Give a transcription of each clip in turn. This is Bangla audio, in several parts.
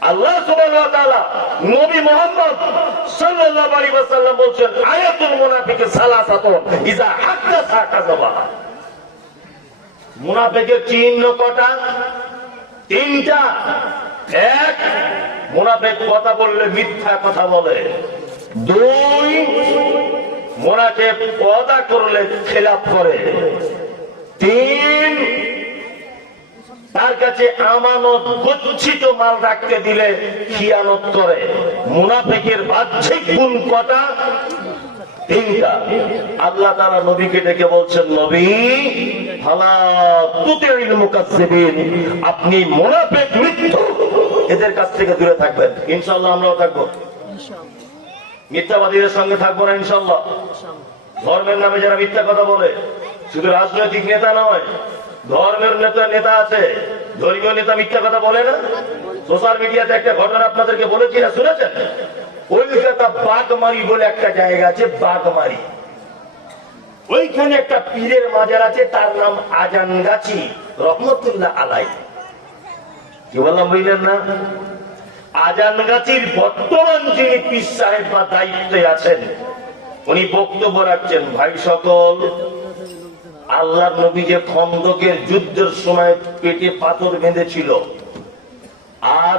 আল্লাহ নবী মুহাম্মদ সাল্লাল্লাহু আলাইহি ওয়াসাল্লাম বলছেন, আয়াতুল মুনাফিকি সালাসাতুন ইজা হাদাসা কাযাবা। মুনাফিকের চিহ্ন কটা? তিনটা। এক, মুনাফিক কথা বললে মিথ্যা কথা বলে। দুই মোনাকে পদা করলে খেলাপ করে। তিন তার কাছে আমানত গচ্ছিত মাল রাখতে দিলে খিয়ানত করে। মুনাফেকের বাহ্যিক গুণ কটা? আল্লাহ তারা নবীকে ডেকে বলছেন, নবী আপনি মুনাফিক এদের কাছ থেকে দূরে থাকবেন। ইনশাল্লাহ আমরাও থাকব। মিথ্যাবাদীদের সঙ্গে থাকব না ইনশাআল্লাহ। ধর্মের নামে যারা মিথ্যা কথা বলে, শুধু রাজনৈতিক নেতা নয় ধর্মের নেতা নেতা আছে। ধর্মীয় নেতা মিথ্যা কথা বলে না। সোশ্যাল মিডিয়াতে একটা ঘটনা আপনাদেরকে বলেছি না শুনেছেন? কলকাতা বাগমারি বলে একটা জায়গা আছে বাগমারি ওইখানে একটা পীরের মাজার আছে, তার নাম আজান গাছি রহমতুল্লাহ আলাই কি বললাম, বুঝলেন না? আজান গাছির বর্তমান যিনি পীর সাহেব বা দায়িত্বে আছেন, উনি বক্তব্য রাখছেন, ভাই সকল আল্লাহ নবী যে খন্দকের যুদ্ধের সময় পেটে পাথর বেঁধেছিল। আর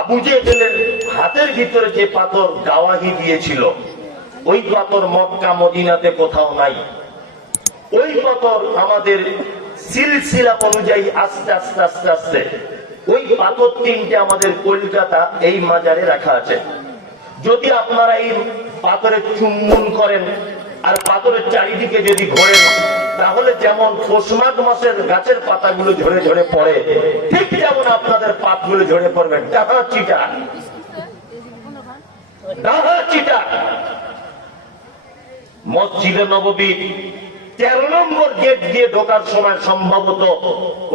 আবু জেহেলের হাতের ভিতরে যে পাথর গাওয়াহি দিয়েছিল, ওই পাথর মক্কা, মদিনাতে কোথাও নাই। ওই পাথর আমাদের সিলসিলা অনুযায়ী আস্তে আস্তে আস্তে আস্তে, ওই পাথর তিনটে আমাদের কলকাতা এই মাজারে রাখা আছে। যদি আপনারা এই পাথরের চুম্বন করেন আর পাথরের চারিদিকে যদি ঘোরেন তাহলে যেমন পৌষমাঘ মাসের গাছের পাতাগুলো ঝরে ঝরে পড়ে, ঠিক যেমন আপনাদের পাতগুলো ঝরে পড়বে। ডাহা চিটা ডাহা চিটা মসজিদে নববী তেরো নম্বর গেট দিয়ে ঢোকার সময় সম্ভবত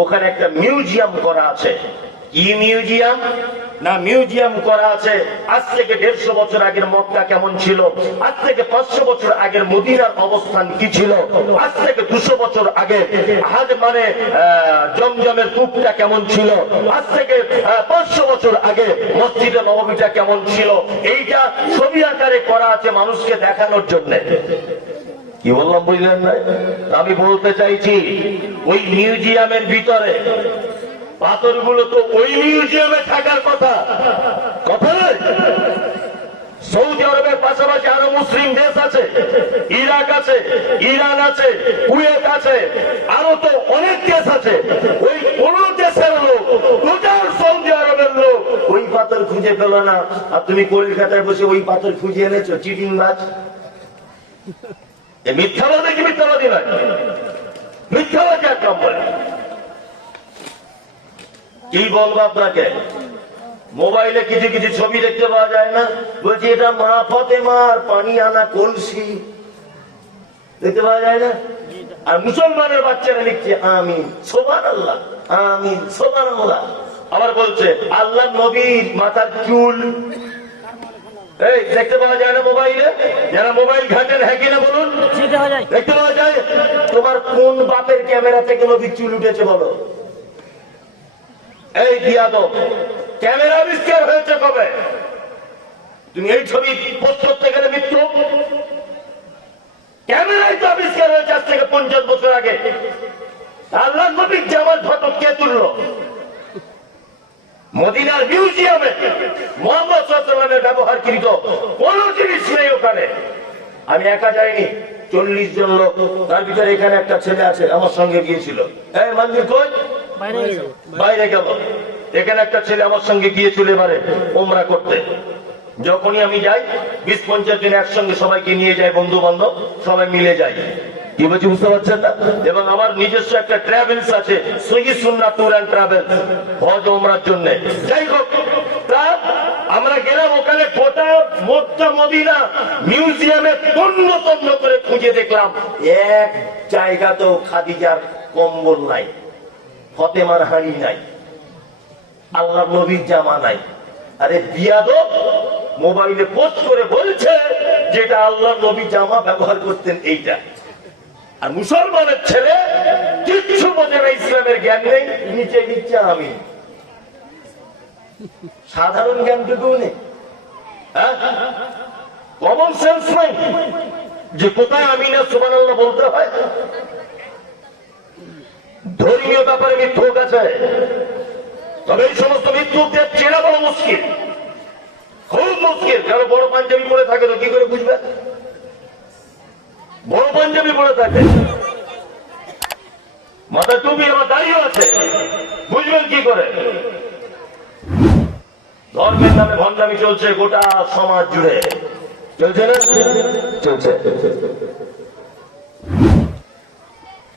ওখানে একটা মিউজিয়াম করা আছে। কি মিউজিয়াম? না মিউজিয়াম করা আছে। আজ থেকে দেড়শো বছর আগের মক্কা কেমন ছিল? আজ থেকে পাঁচশো বছর আগের মদিনার অবস্থান কি ছিল? আজ থেকে দুশো বছর আগে হাজ মানে জমজমের কূপটা কেমন ছিল? আজ থেকে পাঁচশো বছর আগে মসজিদে নবমীটা কেমন ছিল? এইটা ছবি আকারে করা আছে মানুষকে দেখানোর জন্য। কি বললাম বুঝলেন না? আমি বলতে চাইছি, ওই মিউজিয়ামের ভিতরে পাথরগুলো তো ওই মিউজিয়ামে থাকার কথা। কথা নয় সৌদি আরবের পাশাপাশি আরও মুসলিম দেশ আছে, ইরাক আছে, ইরান আছে, কুয়েত আছে, আরও তো অনেক দেশ আছে। ওই কোন দেশের লোক, টোটাল সৌদি আরবের লোক ওই পাথর খুঁজে পেল না। আর তুমি কলকাতায় বসে ওই পাথর খুঁজে এনেছো চিটিং বাজ মিথ্যাবাদী কি মিথ্যাবাদী নয়? মিথ্যাবাদী এক নম্বরে। কি বলব আপনাকে? মোবাইলে কিছু কিছু ছবি দেখতে পাওয়া যায় না। বলছি এটা মা ফতেমার পানি আনা কলসি। দেখতে পাওয়া যায় না? আর মুসলমানের বাচ্চারা লিখছে আমি সোবান আল্লাহ আমি সোবান আল্লাহ আবার বলছে আল্লাহ নবীর মাথার চুল। এই দেখতে পাওয়া যায় না মোবাইলে? যারা মোবাইল ঘাটেন হ্যাঁ কিনা বলুন? দেখতে পাওয়া যায়? তোমার কোন বাপের ক্যামেরা থেকে নবীর চুল উঠেছে বলো? এই দিয়াদ ক্যামেরা আবিষ্কার হয়েছে কবে? তুমি এই ছবি পোস্ট করতে গেলে মিত্র ক্যামেরাই তো আবিষ্কার হয়েছে আজ থেকে পঞ্চাশ বছর আগে। আল্লাহ নবীর জামাত ফটক কে তুললো? মদিনার মিউজিয়ামে মোহাম্মদ সাল্লামের ব্যবহারকৃত কোন জিনিস নেই ওখানে। আমি একা যাইনি, চল্লিশ জন লোক। তার ভিতরে এখানে একটা ছেলে আছে, আমার সঙ্গে গিয়েছিল। এই মন্দির কই? বাইরে গেল। এখানে একটা ছেলে আমার সঙ্গে গিয়েছিল এবারে ওমরা করতে। যখনই আমি যাই বিশ পঞ্চাশ জন একসঙ্গে সবাইকে নিয়ে যাই বন্ধু বান্ধব সবাই মিলে যাই। কি বলছি বুঝতে পারছেন না? এবং আমার নিজস্ব একটা ট্রাভেলস আছে Sahih Sunnah tour and travels হজ ওমরার জন্য। যাই হোক তা আমরা গেলাম ওখানে গোটা মক্কা মদিনা মিউজিয়ামে তন্ন তন্ন করে খুঁজে দেখলাম। এক জায়গাতেও খাদিজার কম্বল নাই। ফতেমার হাড়ি নাই আল্লাহ নবীর জামা নাই। আরে বিয়াদ মোবাইলে পোস্ট করে বলছে যেটা আল্লাহ নবী জামা ব্যবহার করতেন এইটা। আর মুসলমানের ছেলে কিচ্ছু বোঝে না ইসলামের জ্ঞান নেই নিচে নিচ্ছে আমি। সাধারণ জ্ঞানটুকু নেই কমন সেন্স নাই। যে কোথায় আমি না সুবান বলতে হয়? ধর্মীয় ব্যাপারে মিথ্যুক আছে। তবে এই সমস্ত মিথ্যুকদের চেনা বড় মুশকিল। খুব মুশকিল। কারণ বড় পাঞ্জাবি পরে থাকে তো কি করে বুঝবে? বড় পাঞ্জাবি পরে থাকে। মাথায় টুপি আমার দাঁড়িয়ে আছে। বুঝবেন কি করে? ধর্মের নামে ভণ্ডামি চলছে গোটা সমাজ জুড়ে। চলছে না? চলছে।